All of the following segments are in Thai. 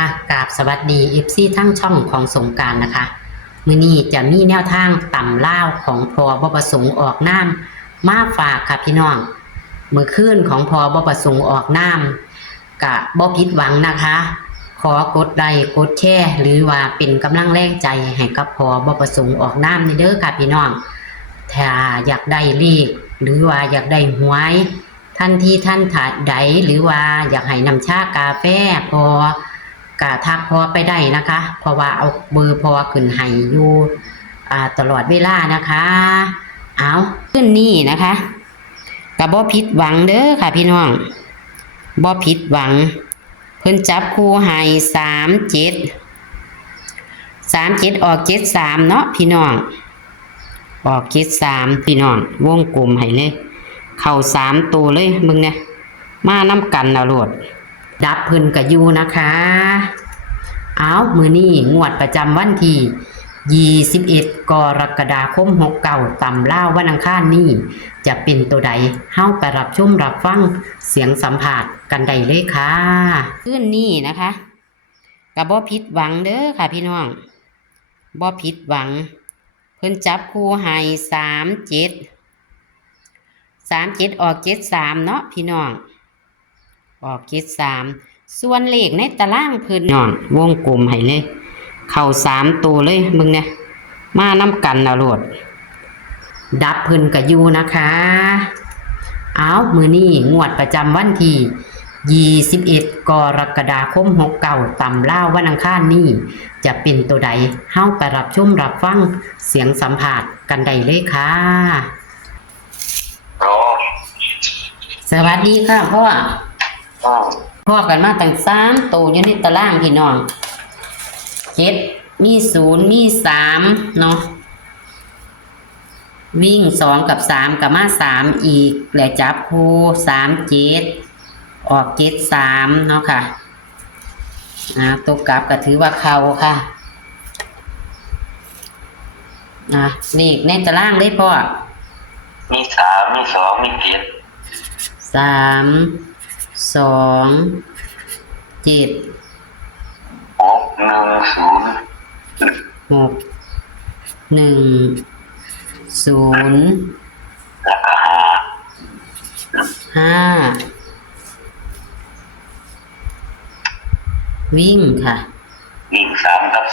ค่ะกราบสวัสดีทั้งช่องของสงกรานต์นะคะมื้อนี้จะมีแนวทางต่ำล่าวของพอบ่ประสงค์ออกนามมาฝากค่ะพี่น้องมื้อคืนของพอบ่ประสงค์ออกนามกะบ่ผิดหวังนะคะ ขอกดไลค์กดแชร์หรือว่าเป็นกำลังแรงใจให้กับพอบ่ประสงค์ออกนามนี่เด้อค่ะพี่น้องถ้าอยากได้เลขหรือว่าอยากได้หวยท่านที่ท่านถาดใดหรือว่าอยากให้นำชากาแฟพอกะทักพอไปได้นะคะ เพราะว่าเอาเบอร์พอขึ้นให้อยู่ตลอดเวลานะคะเอาขึ้นนี่นะคะกะบ่ผิดหวังเด้อค่ะพี่น้องบ่ผิดหวังเพิ่นจับคู่ให้37ออก73เนาะพี่น้องออก73พี่น้องวงกลมให้เลยเข้า3ตัวเลยมึงเนี่ยมาน้ำกันเอาโลดดับเพิ่นก็อยู่นะคะเอามื้อนี้งวดประจำวันที่21กรกฎาคม69ตำล่าววันอังคารนี้จะเป็นตัวใดเฮาไปรับชมรับฟังเสียงสัมภาษณ์กันได้เลยค่ะคืนนี้นะคะก็บ่ผิดหวังเด้อค่ะพี่น้องบ่ผิดหวังเพิ่นจับคู่ให้37ออก73เนาะพี่น้องออก73ส่วนเลขในตารางเพิ่นน้องวงกลมให้เลยเข้า3ตัวเลยมึงเนี่ยมาน้ำกันเอาโลดดับเพิ่นก็อยู่นะคะเอามื้อนี้งวดประจำวันที่21กรกฎาคม69ตำล่าววันอังคารนี้จะเป็นตัวใดเฮาไปรับชมรับฟังเสียงสัมภาษณ์กันได้เลยค่ะสวัสดีค่ะพ่อพ่อกันมาตั้ง3ตัวอยู่ในตารางพี่น้อง7มี0มี3เนาะวิ่ง2กับ3กับมา3อีกแล้วจับคู่37ออก73เนาะค่ะตัวกลับก็ถือว่าเข้าค่ะเลขในตารางได้พ่อมี3มี2มี7 3 2 7 6 1 0 6 1 0แล้วก็5วิ่งค่ะวิ่ง3กับ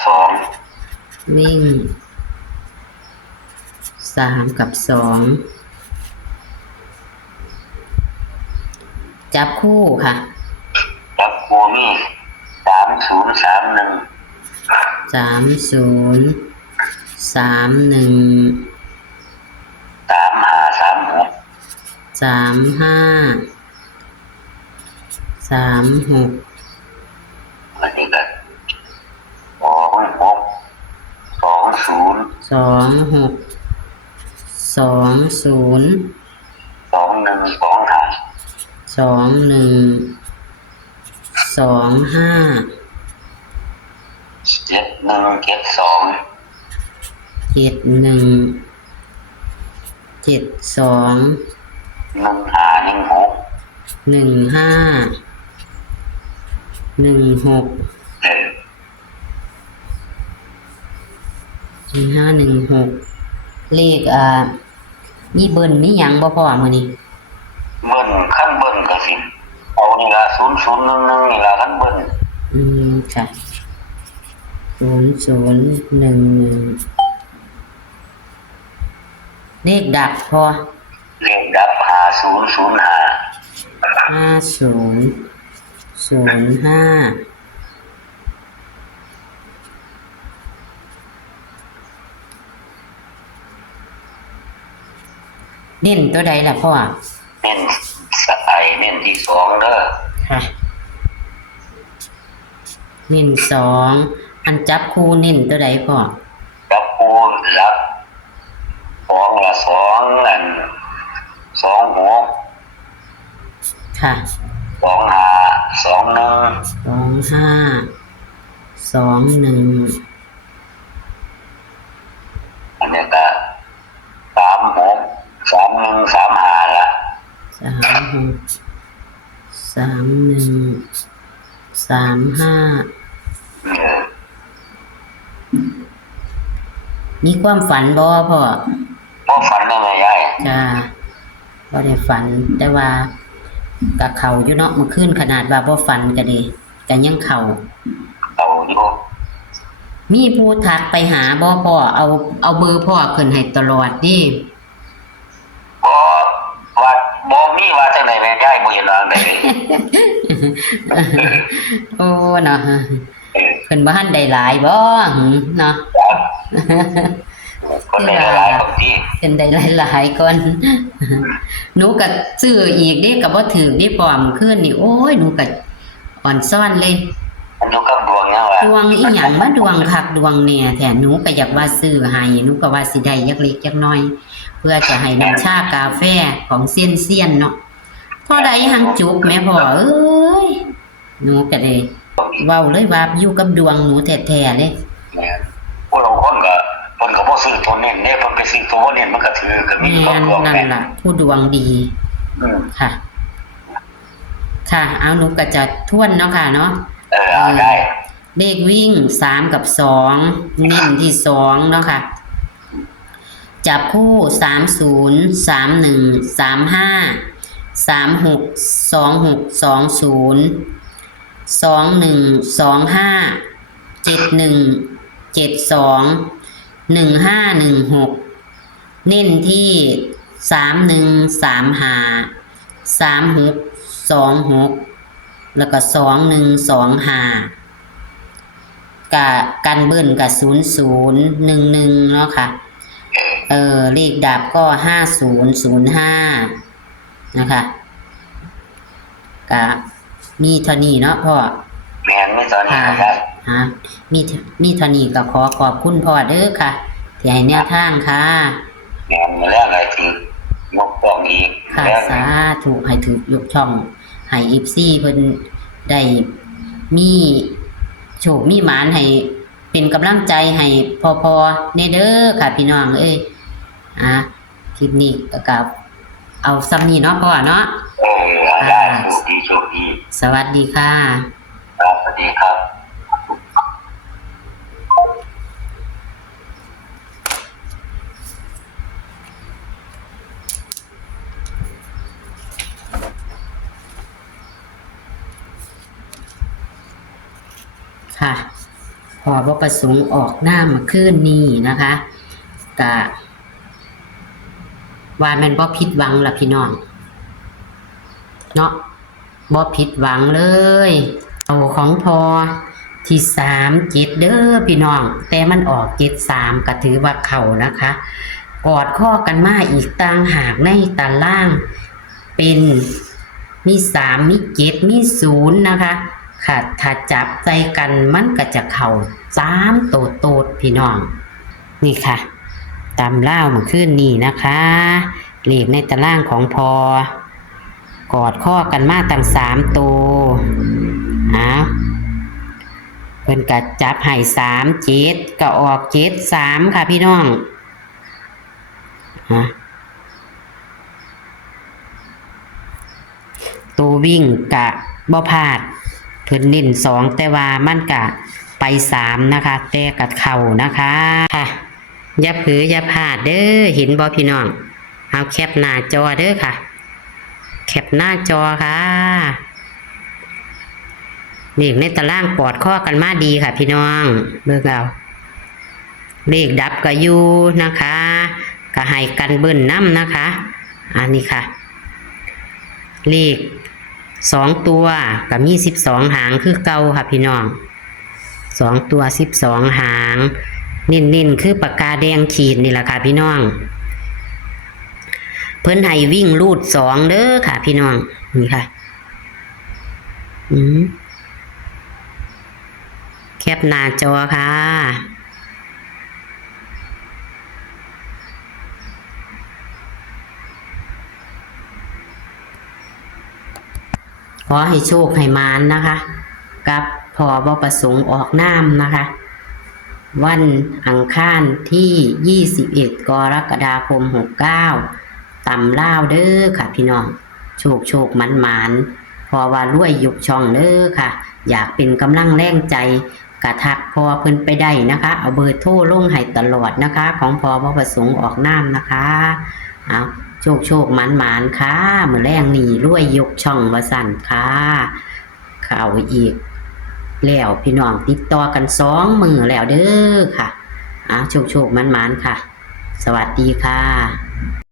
2วิ่ง3กับ2จับคู่ค่ะจับคู่มี30 30 31 35 35 36แล้วนี่ก็26 20 26 20 21 15 16เลขมีเบิ้ลมีหยังบ่พอมื้อนี้เบิ้ลขั้นเบิ้ลก็สิเอานี่ล่ะ0011นี่ล่ะขั้นเบิ้ลค่ะ0011เลขดับพอเลขดับ5005เน้นตัวใดล่ะพ่อเน้นเน้นที่2เด้อค่ะเน้น2อันจับคู่เน้นตัวใดพ่อจับคู่ละ2ละ2อัน26ค่ะ25 21อันนี้ก็36 31 35ละ36 31 35 มีความฝันบ่พ่อ บ่ฝันแม่ยาย จ้าบ่ได้ฝัน แต่ว่าก็เข้าอยู่เนาะเมื่อคืนขนาดว่าบ่ฝันก็ดีก็ยังเข้า เอาอยู่ มีผู้ทักไปหาบ่พ่อเอาเบอร์พ่อขึ้นให้ตลอดดิ บ่ว่าบ่มีว่าจังได๋แม่ยายบ่เห็นว่าจังได๋ โอ้เนาะเพิ่นบ่ทันได้หลายบ่หึเนาะ คนได้หลายคนที่ เพิ่นได้หลายๆก่อนหนูก็ซื้ออีกเด้ก็บ่ถูกเด้พร้อมคืนนี่โอ้ยหนูก็อ่อนซ่อนเลย มันอยู่กับดวงยังว่า ดวงอีหยังมาดวงคักดวงแหน่แท้หนูก็อยากว่าซื้อให้หนูก็ว่าสิได้ยักเล็กยักน้อย เพื่อจะให้น้ำชากาแฟของเซียนเนาะพอได้หังจุกแม่พ่อเอ้ยหนูก็ได้เว้าเลยว่าอยู่กับดวงหนูแท้ๆเลย ผู้ลางคนก็เพิ่นก็บ่ซื้อตัวเน้นเด้เพิ่นไปซื้อตัวบ่เน้นมันก็ถือก็มี แม่ ความ น ดวง นั่น แม่ ล่ะ ผู้ดวงดี ค่ะ ค่ะ เอาหนูก็จะทวนเนาะค่ะเนาะ เอาได้ เลขวิ่ง3 กับ 2เน้นที่2เนาะค่ะ จับคู่30 31 35 36 26 20 21 25 71 72 1516 เน้นที่31 35 36 26แล้วก็21 25กันเบิ้ลกับ0011เนาะค่ะเลขดับก็5005นะคะก็มีเท่านี้เนาะพ่อ แม่นมีตอนนี้ก็ได้ ฮะมีเท่านี้ก็ขอบคุณพ่อเด้อค่ะที่ให้แนวทางค่ะ แม่นมาแล้วอะไรถึงงบป้องอีก ค่ะ แล้ว สาธุให้ถือยกช่องให้FCเพิ่นได้มีโชคมีหมานให้เป็นกำลังใจให้พอเนเด้อค่ะพี่น้องเอ้ยคลิปนี้ก็เอาซ้ำนี้เนาะพ่อเนาะ เอาได้โชคดี สวัสดีค่ะ ครับสวัสดีครับ ค่ะ พอบ่ประสงค์ออกหน้ามาคืนนี้นะคะกะว่าแม่นบ่ผิดหวังล่ะพี่น้องเนาะบ่ผิดหวังเลยเอาของพอที่37เด้อพี่น้องแต่มันออก73ก็ถือว่าเข้านะคะกอดข้อกันมาอีกต่างหากในตารางเป็นมี3มี7มี0นะคะค่ะถ้าจับใจกันมันก็จะเข้า3โตดพี่น้องนี่ค่ะตามเล่าเมื่อคืนนี้นะคะเลขในตารางของพอกอดข้อกันมาตั้ง3ตัวเพิ่นก็จับให้37ก็ออก73ค่ะพี่น้องตัววิ่งกะบ่พลาดเพิ่นเน้น2แต่ว่ามันกะไป3นะคะแต่กะเข้านะคะค่ะอย่าเผลออย่าพลาดเด้อเห็นบ่พี่น้องเอาแคปหน้าจอเด้อค่ะแคปหน้าจอค่ะเลขในตารางกอดข้อกันมาดีค่ะพี่น้องเบิ่งเอาเลขดับก็อยู่นะคะก็ให้กันเบิ้ลน้ำนะคะอันนี้ค่ะเลข2ตัวก็มี12หางคือเก่าค่ะพี่น้อง2ตัว12หางเน้นๆคือปากกาแดงขีดนี่แหละค่ะพี่น้องเพิ่นให้วิ่งรูด2เด้อค่ะพี่น้องนี่ค่ะแคปหน้าจอค่ะขอให้โชคให้มานนะคะกับพอบ่ประสงค์ออกน้ำนะคะวันอังคารที่21กรกฎาคม69ตำล่าวเด้อค่ะพี่น้องโชคมันพอว่ารวยยุกช่องเด้อค่ะอยากเป็นกำลังแรงใจก กะทักพอเพิ่นไปได้นะคะ เอาเบอร์โทรลงให้ตลอดนะคะ ของพอบ่ประสงค์ออกนามนะคะเอาโชคหมานๆค่ะมื้อแรงนี่รวยยกช่องว่าสั่นค่ะเข้าอีกแล้วพี่น้องติดต่อกัน2 มื้อแล้วเด้อค่ะโชคหมานๆค่ะ สวัสดีค่ะ